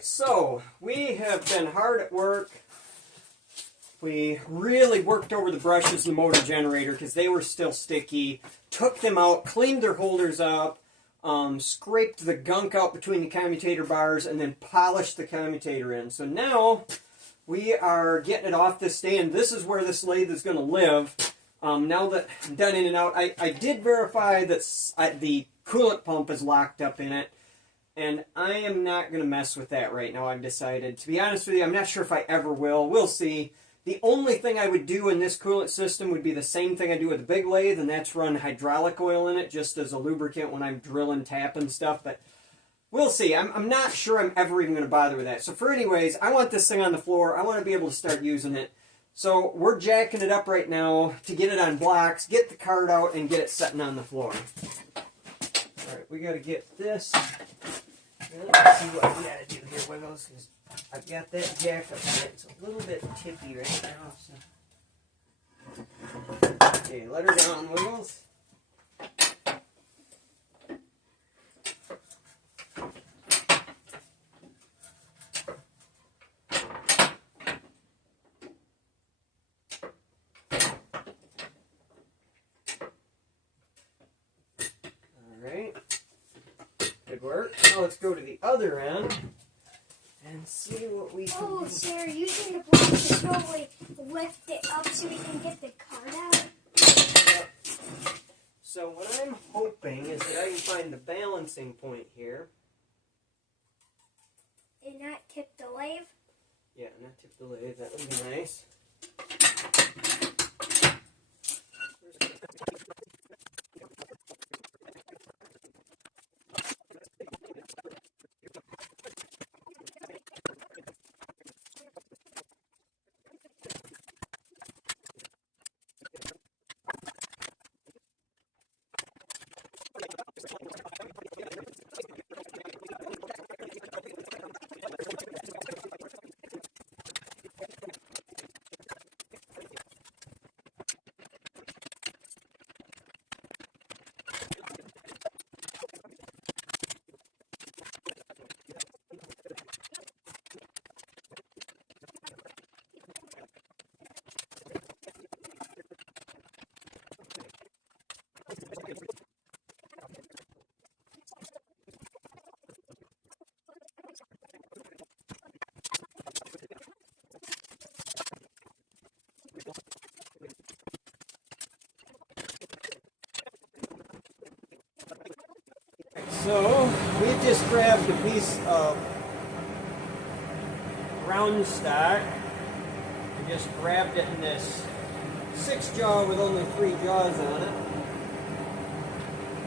So, we have been hard at work. We really worked over the brushes in the motor generator because they were still sticky. Took them out, cleaned their holders up, scraped the gunk out between the commutator bars, and then polished the commutator in. So now we are getting it off this stand. This is where this lathe is going to live. Now that I'm done in and out, I did verify that the coolant pump is locked up in it. And I am not going to mess with that right now, I've decided. To be honest with you, I'm not sure if I ever will. We'll see. The only thing I would do in this coolant system would be the same thing I do with the big lathe, and that's run hydraulic oil in it just as a lubricant when I'm drilling, tapping stuff. But we'll see. I'm not sure I'm ever even going to bother with that. So for anyways, I want this thing on the floor. I want to be able to start using it. So we're jacking it up right now to get it on blocks, get the cart out, and get it sitting on the floor. Alright, we got to get this. Let's see what we got to do here, Wiggles, because I've got that jack up on it. It's a little bit tippy right now. So. Okay, let her down, Wiggles. Good work. Now let's go to the other end and see what we can do. Oh, so you're using the block to probably lift it up so we can get the cart out? Yep. So what I'm hoping is that I can find the balancing point here. And not tip the lathe? Yeah, not tip the lathe. That would be nice. So, we just grabbed a piece of round stock. We just grabbed it in this 6-jaw with only 3 jaws on it.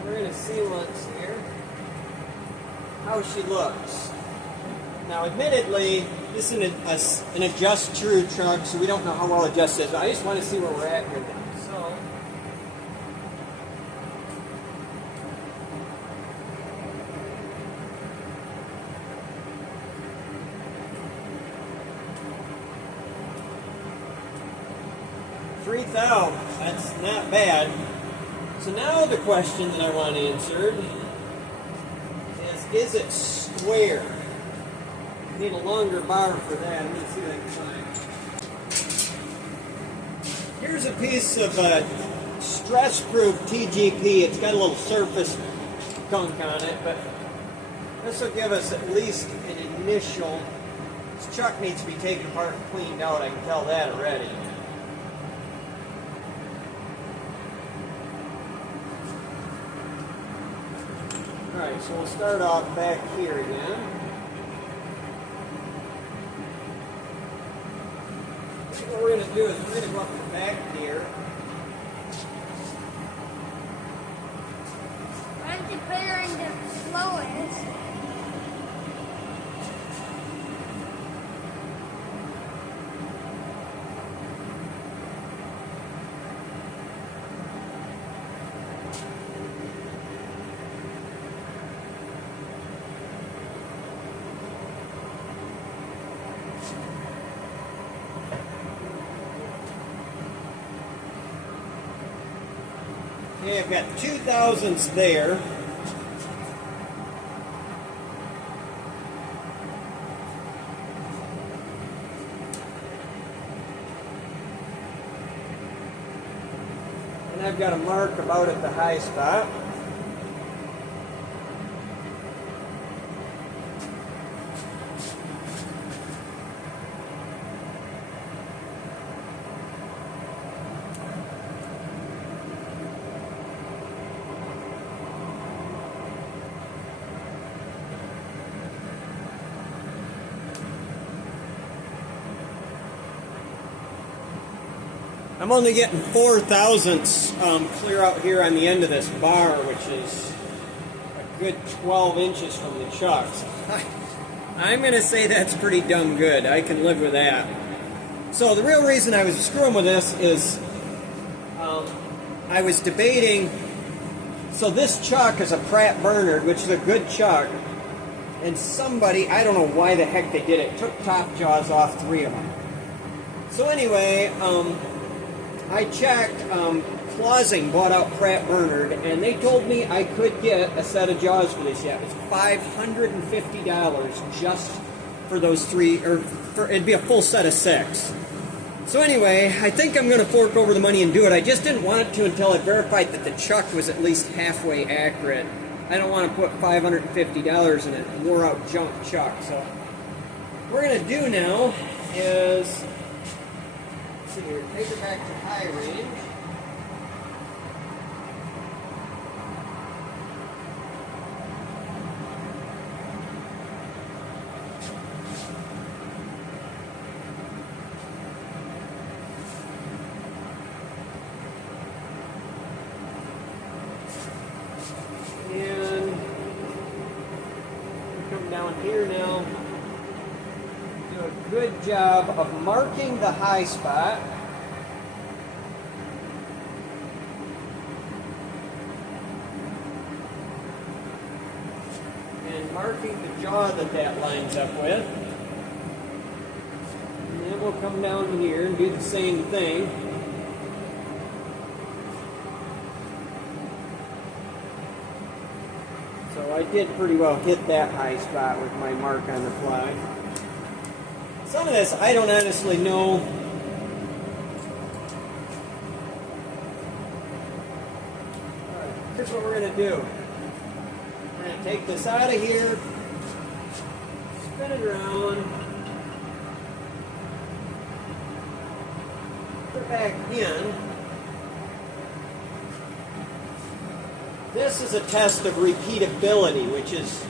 We're going to see once here how she looks. Now, admittedly, this is an adjust true truck, so we don't know how well adjusted it is. But I just want to see where we're at here now. So, that's not bad. So now the question that I want answered is it square? I need a longer bar for that. Let me see what I can find. Here's a piece of stress-proof TGP. It's got a little surface gunk on it, but this will give us at least an initial. This truck needs to be taken apart and cleaned out. I can tell that already. Alright, so we'll start off back here again. What we're going to do is we're going to go up the back here. I'm preparing the slowest. Okay, I've got 2 thousandths there. And I've got a mark about at the high spot. I'm only getting 4/1000ths clear out here on the end of this bar, which is a good 12 inches from the chucks. I'm going to say that's pretty dumb good. I can live with that. So the real reason I was screwing with this is I was debating, so this chuck is a Pratt Bernard, which is a good chuck, and somebody, I don't know why the heck they did it, took top jaws off 3 of them. So anyway, I checked, Clausing bought out Pratt Bernard, and they told me I could get a set of jaws for this yet. It's $550 just for those 3, or it'd be a full set of 6. So anyway, I think I'm going to fork over the money and do it. I just didn't want it to until I verified that the chuck was at least halfway accurate. I don't want to put $550 in a wore out junk chuck. So what we're going to do now is, let's see here, take it back to high range. And come down here now. Do a good job of marking the high spot. And marking the jaw that lines up with. And then we'll come down here and do the same thing. So I did pretty well hit that high spot with my mark on the fly. Some of this I don't honestly know. Alright, here's what we're going to do. We're going to take this out of here, spin it around, put it back in. This is a test of repeatability, which is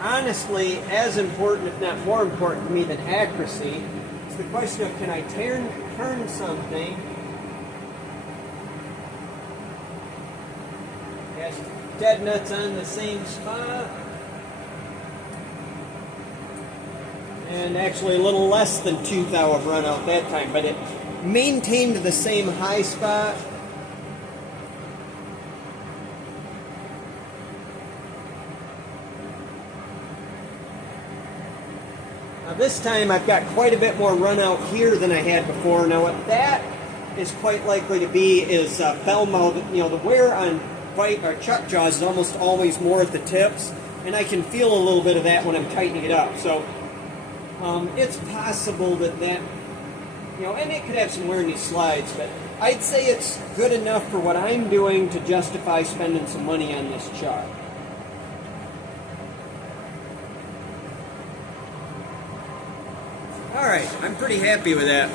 honestly as important, if not more important to me than accuracy. It's the question of, can I turn something has dead nuts on the same spot, and actually a little less than 2 thou of run out that time, but it maintained the same high spot. Now this time I've got quite a bit more run out here than I had before. Now what that is quite likely to be is bell mouth. You know, the wear on bite or chuck jaws is almost always more at the tips, and I can feel a little bit of that when I'm tightening it up. So it's possible that, you know, and it could have some wear in these slides, but I'd say it's good enough for what I'm doing to justify spending some money on this chuck. Alright, I'm pretty happy with that.